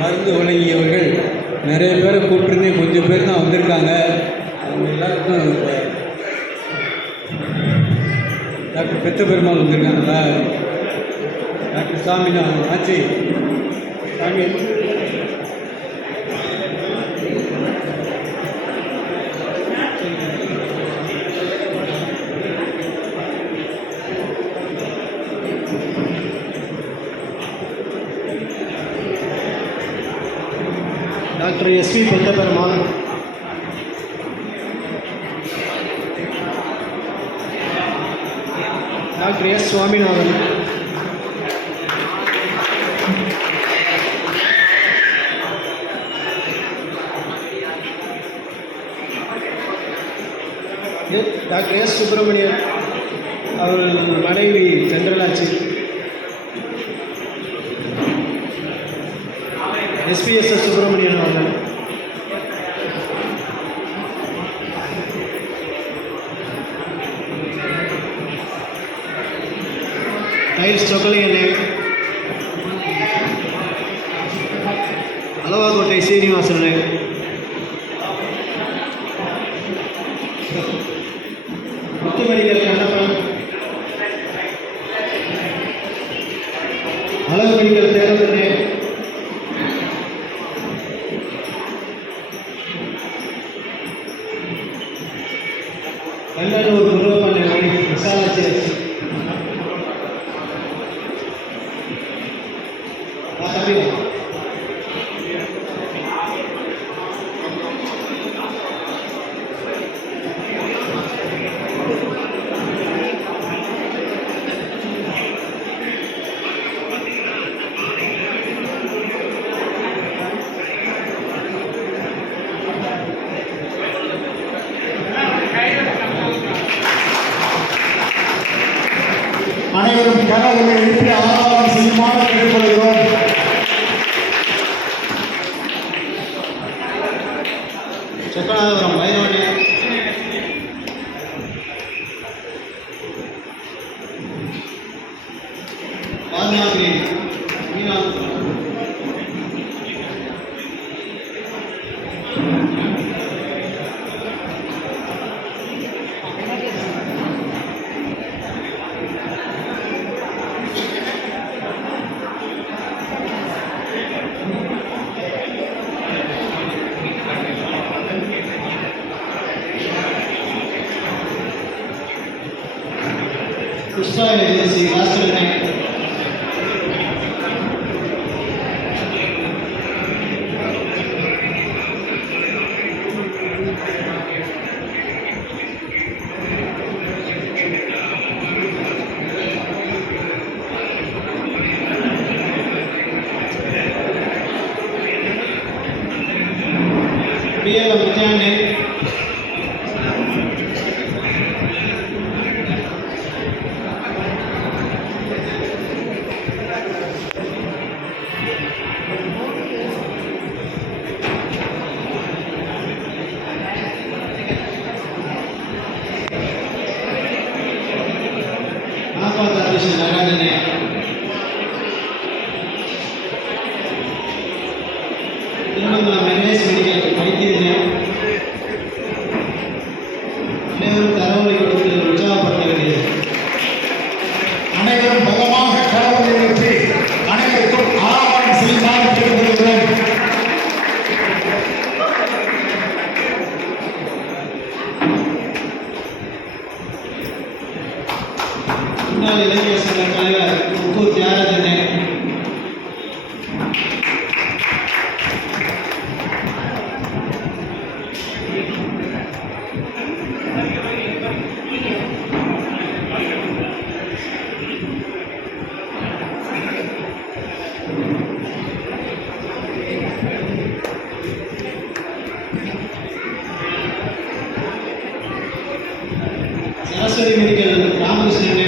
மருந்து வழங்கியவர்கள் நிறைய பேரை கூப்பிட்டுருந்தேன், கொஞ்சம் பேர் தான் வந்திருக்காங்க. அவங்க எல்லாருக்கும் டாக்டர் பெத்த பெருமாள் வந்திருக்காங்களா, டாக்டர் சாமிநாதன் ஆச்சு சாமி doctor SV Petha Perumal, doctor S Swaminathan, doctor S Subramanian அவர்கள் மனைவி சந்திரலாட்சி, எஸ்பிஎஸ்எஸ் சுப்பிரமணியன் அவர்கள், டைல்ஸ் சொக்கலியண்ணே, அளவாக்கோட்டை சீனிவாசனே, முத்துமணிகள் கண்ணப்பன், அழகுமணிகள் தேவதனே, கல்லூர் முருகப்பண்ணை விசாலாட்சி, அனைவரும் கனவுகளை எழுப்பி ஆராதனை செய்யுமாறு கேட்டுக்கொள்கிறோம். சொக்கநாதபுரம் பைரவனே, வாரணாசி மீனாட்சி, கிருஷ்ணா ஏஜென்சி ராஷ்டிரனை, பிஎல் விஜயானே, நடராஜனே, திருமங்கலம் மெட்ரேஸ் மெடிக்கல் வைத்தியனே, அனைவரும் தரவுகளை கொடுத்து உற்சாகப்படுத்துகிறேன். அனைவரும் பலமாக கனவுகளை எழுப்பி அனைவருக்கும் ஆராதனை செய்யுமாறு கேட்டுக்கொள்கிறோம். முன்னாள் இளைஞர் சங்க தலைவர் முக்கூர் தியாகராஜனே, சரஸ்வதி மெடிக்கல் ராமகிருஷ்ணனே,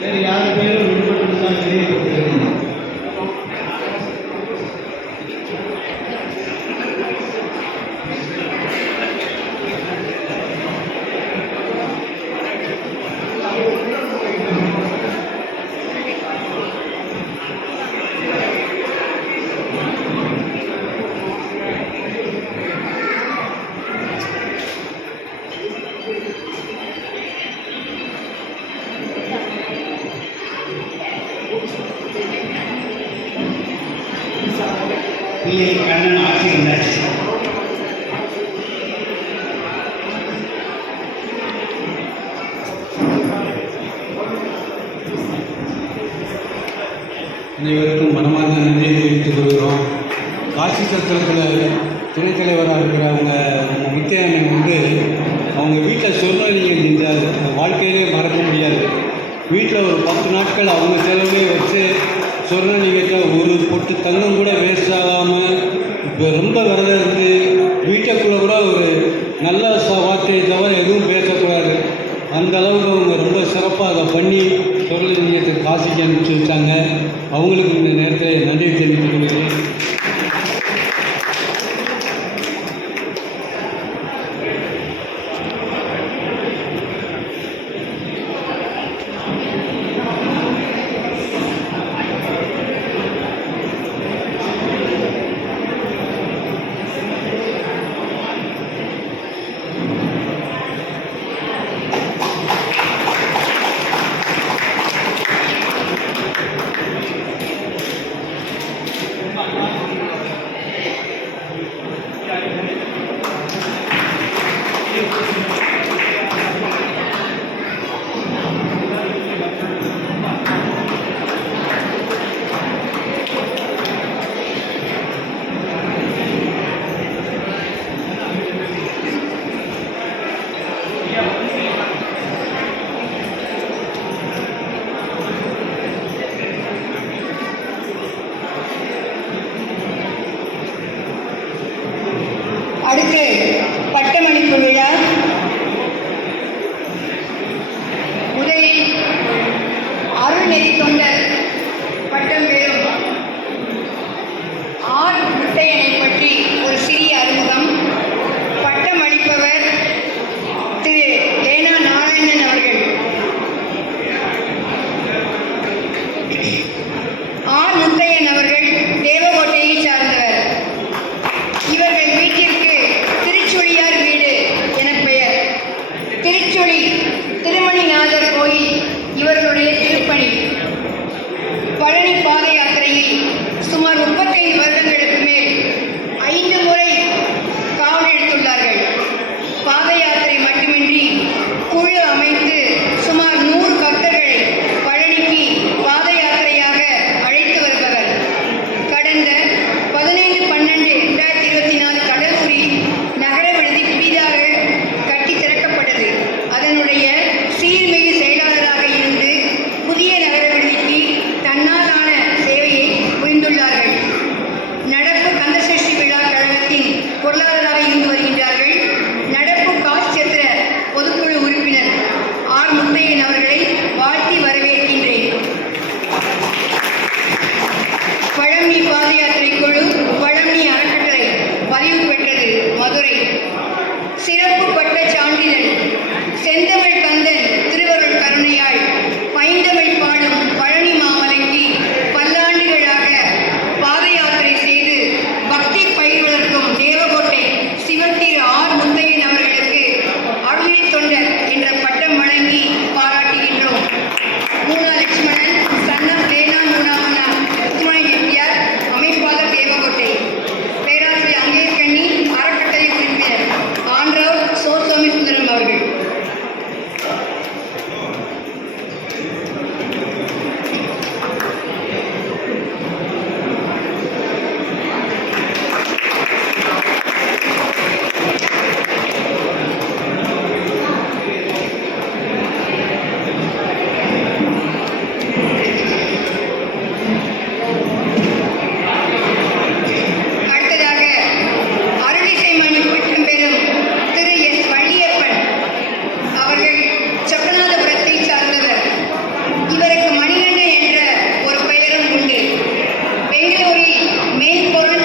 வேறு யார் பேரும் விடுபட்டு தான் தெரியப்படுத்துகிறது. பிள்ளை கண்ணன் ஆட்சி வந்தாச்சு. அனைவருக்கும் மனமார்ந்த நன்றியை தெரிவித்துக் கொள்கிறோம். காசி சத்திரத்தில் துணைத் தலைவராக இருக்கிற அவங்க முத்தையண்ணன் வந்து அவங்க வீட்டில் சொர்ணலிங்கம் செஞ்சார். வாழ்க்கையிலே மறக்க முடியாது. வீட்டில் ஒரு 10 நாட்கள் அவங்க செலவே வச்சு சொர்ணலிங்கத்தை ஒரு பொட்டு தங்கம் கூட வேஸ்ட் ஆகாமல் இப்போ ரொம்ப விரதம் இருந்து வீட்டுக்குள்ளே கூட ஒரு நல்ல வார்த்தையை தவிர எதுவும் பேசக்கூடாது. அந்த அளவுக்கு அவங்க ரொம்ப சிறப்பாக அதை பண்ணி சொர்ணலிங்கத்தை காசிக்கு அனுப்பிச்சி வச்சாங்க. அவங்களுக்கு இந்த நேரத்தில் நன்றி தெரிவித்துக் கொள்கிறேன். அடுத்து பட்டமளிப்பு விழா. முதலில் அருள்நெறி தொண்டர் பட்டம் பெறும் ஆர் முத்தையனை பற்றி ஒரு சிறிய அறிமுகம். பட்டம் அளிப்பவர் திரு லேனா நாராயணன் அவர்கள். ஆர் முத்தையன் அவர்கள் தேவகோட்டையை சார்ந்தவர். இவர்கள் வீட்டிற்கு திருச்சொழியார் வீடு என பெயர். திருச்சொழி திருமணிநாதர் கோயில் இவர்களுடைய திருப்பணி. பழனி பாத யாத்திரையில் சுமார் 35 வருடங்களுக்கு மேல் 5 முறை காவல் எடுத்துள்ளார்கள். பாத யாத்திரை மட்டுமின்றி குழு அமைத்து சுமார் 100 பக்தர்களை பழனிக்கு பாத யாத்திரையாக அழைத்து வருபவர். கடந்த 15/12/2024 கடற்குறி நகர விடுதி புதிதாக கட்டி திறக்கப்பட்டது. அதனுடைய சீர்மிகு செயலாளராக இருந்து புதிய நகர விடுதிக்கு தன்னாலான சேவையை புரிந்துள்ளார்கள். நடப்பு கந்தசஷ்டி விழா கழகத்தின் பொருளாளராக இருந்து வருகின்றார்கள். நடப்பு காட்சியத்திர பொதுக்குழு உறுப்பினர் ஆர் முத்தையன் அவர்களை வாழ்த்தி வரவேற்கின்றேன். பழனி பாத யாத்திரை குழு பழனி அறக்கட்டளை பதிவு பெற்றது மதுரை. சிறப்பு பட்ட சான்றிதழ் செந்தமிழ் கந்தன் திருவருள் கருணையால் பைந்தமிழ் பாடும் பழனி மாமலைக்கு பல்லாண்டுகளாக பாத யாத்திரை செய்து பக்தி பயிர்வதற்கும் தேவகோட்டை சிவத்திரு ஆர் முத்தையன் அவர்களுக்கு அருள்நெறி தொண்டர் என்ற பட்டம் வழங்கி பாராட்டுகின்றோம். மூனா லட்சுமணன் சன்னம் லேனா மூனாமனா ருத்மணி செட்டியார் அமைப்பாளர் தேவகோட்டை. பேராசிரியர் அங்கேற்கண்ணி அறக்கட்டளை உறுப்பினர் ஆண்ட்ராவ் சோமி சுந்தரம் அவர்கள். அடுத்ததாக அருளிசைமணி பட்டம் பெறும் திரு எஸ் வள்ளியப்பன் அவர்கள் சொக்கநாதபுரத்தை சார்ந்தவர். இவருக்கு மணிகண்டன் என்ற ஒரு பெயரும் உண்டு. பெங்களூரில் மென்பொருள்